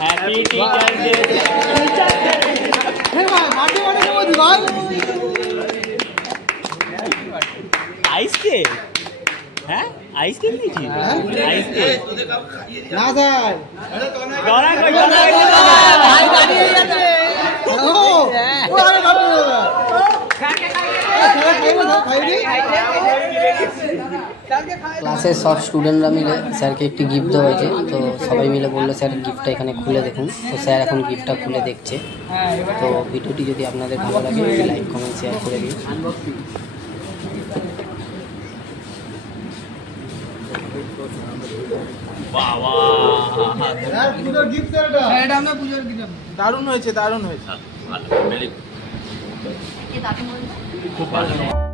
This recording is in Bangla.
Happy teachers day. আইসক্রিম? হ্যাঁ আইসক্রিম দিয়েছি। আইসক্রিম না স্যার ডরা কই ভাই দাঁড়িয়ে গেছে ও আরে বাবু ক্লাসের সব স্টুডেন্টরা মিলে স্যারকে একটি গিফট দেওয়া হয়েছে। তো সবাই মিলে বললো স্যার গিফটটা এখানে খুলে দেখুন। তো স্যার এখন গিফটটা খুলে দেখছে। তো ভিডিওটি যদি আপনাদের ভালো লাগে লাইক কমেন্ট শেয়ার করে দিন। দারুণ হয়েছে দারুণ হয়েছে খুব ভালো।